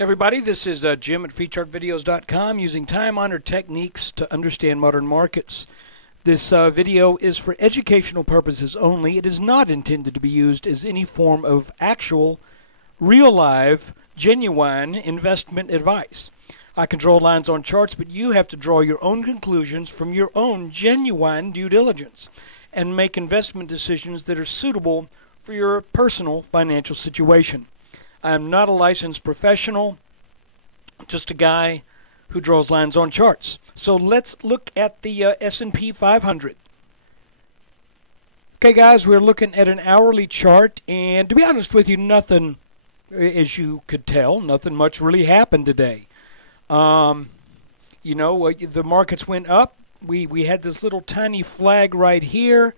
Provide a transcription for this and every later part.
Everybody, this is Jim at FreeChartVideos.com using time-honored techniques to understand modern markets. This video is for educational purposes only. It is not intended to be used as any form of actual, real live, genuine investment advice. I can draw lines on charts, but you have to draw your own conclusions from your own genuine due diligence and make investment decisions that are suitable for your personal financial situation. I am not a licensed professional, just a guy who draws lines on charts. So let's look at the S&P 500. Okay, guys, we're looking at an hourly chart, and to be honest with you, nothing, as you could tell, nothing much really happened today. The markets went up. We had this little tiny flag right here.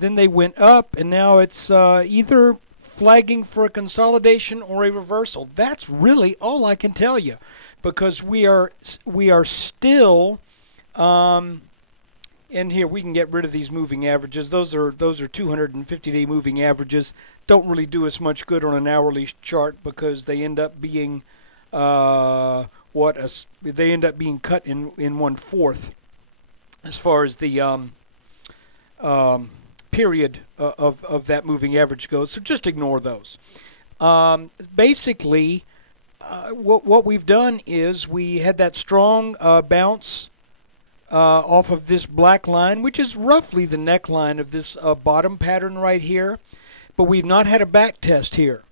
Then they went up, and now it's either flagging for a consolidation or a reversal. That's really all I can tell you, because we are still and here we can get rid of these moving averages. Those are 250-day moving averages. Don't really do us much good on an hourly chart because they end up being they end up being cut in 1/4 as far as the period of that moving average goes. So just ignore those. Basically, what we've done is we had that strong bounce off of this black line, which is roughly the neckline of this bottom pattern right here, but we've not had a back test here.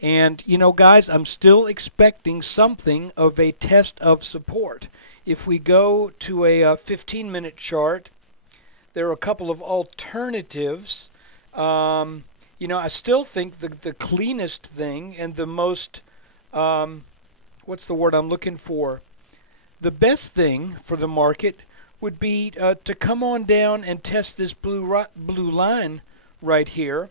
And, guys, I'm still expecting something of a test of support. If we go to a 15-minute chart, there are a couple of alternatives. I still think the cleanest thing and the most, what's the word I'm looking for? The best thing for the market would be to come on down and test this blue line right here.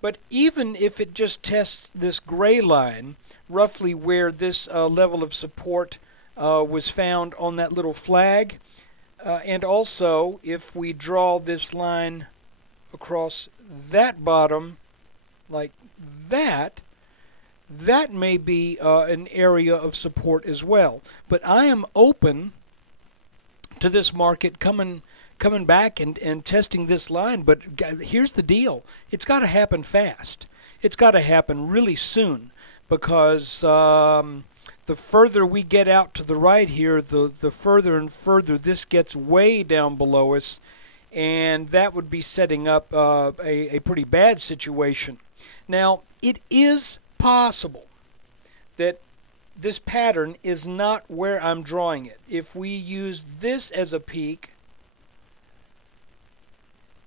But even if it just tests this gray line, roughly where this level of support was found on that little flag, and also if we draw this line across that bottom like that, that may be an area of support as well. But I am open to this market coming back and testing this line. But here's the deal. It's got to happen fast. It's got to happen really soon, because the further we get out to the right here, the further and further this gets way down below us, and that would be setting up a pretty bad situation. Now, it is possible that this pattern is not where I'm drawing it. If we use this as a peak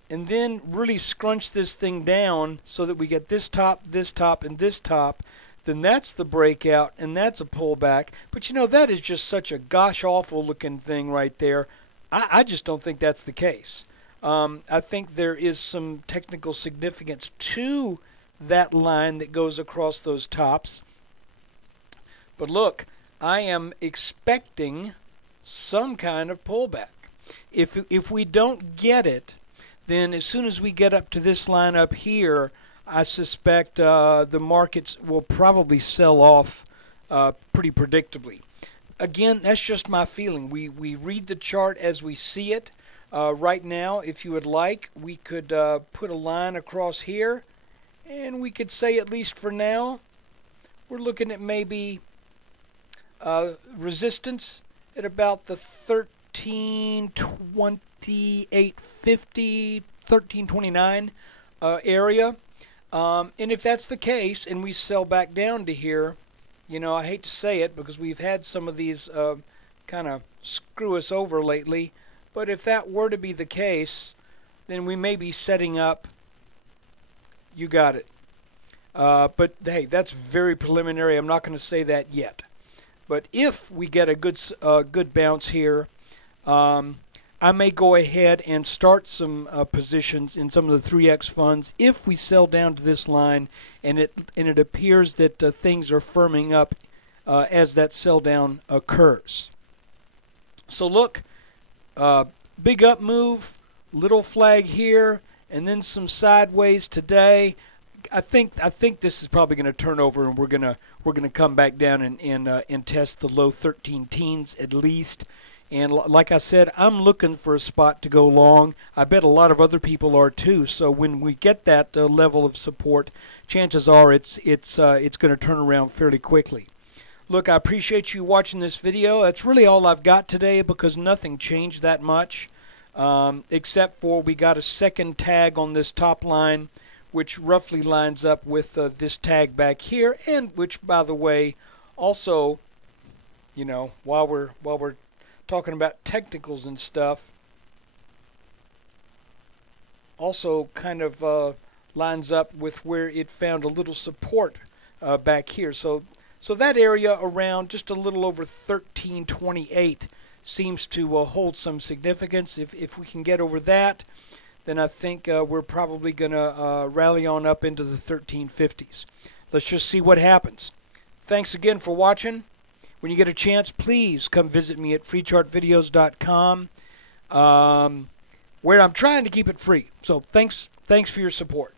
and then really scrunch this thing down so that we get this top, and this top, then that's the breakout, and that's a pullback. But that is just such a gosh-awful looking thing right there. I just don't think that's the case. I think there is some technical significance to that line that goes across those tops. But look, I am expecting some kind of pullback. If we don't get it, then as soon as we get up to this line up here, I suspect the markets will probably sell off pretty predictably. Again, that's just my feeling. We read the chart as we see it. Right now, if you would like, we could put a line across here, and we could say, at least for now, we're looking at maybe resistance at about the 1328.50, 1329 area. And if that's the case, and we sell back down to here, I hate to say it because we've had some of these kind of screw us over lately, but if that were to be the case, then we may be setting up, you got it. But hey, that's very preliminary. I'm not going to say that yet. But if we get a good bounce here, I may go ahead and start some positions in some of the 3X funds if we sell down to this line, and it appears that things are firming up as that sell down occurs. So look, big up move, little flag here, and then some sideways today. I think this is probably going to turn over, and we're gonna come back down and test the low 13 teens at least. And like I said, I'm looking for a spot to go long. I bet a lot of other people are too. So when we get that level of support, chances are it's going to turn around fairly quickly. Look, I appreciate you watching this video. That's really all I've got today because nothing changed that much, except for we got a second tag on this top line, which roughly lines up with this tag back here, and which, by the way, also, you know, while we're talking about technicals and stuff, also kind of lines up with where it found a little support back here. So that area around just a little over 1328 seems to hold some significance. If we can get over that, then I think we're probably going to rally on up into the 1350s. Let's just see what happens. Thanks again for watching. When you get a chance, please come visit me at freechartvideos.com, where I'm trying to keep it free. So thanks for your support.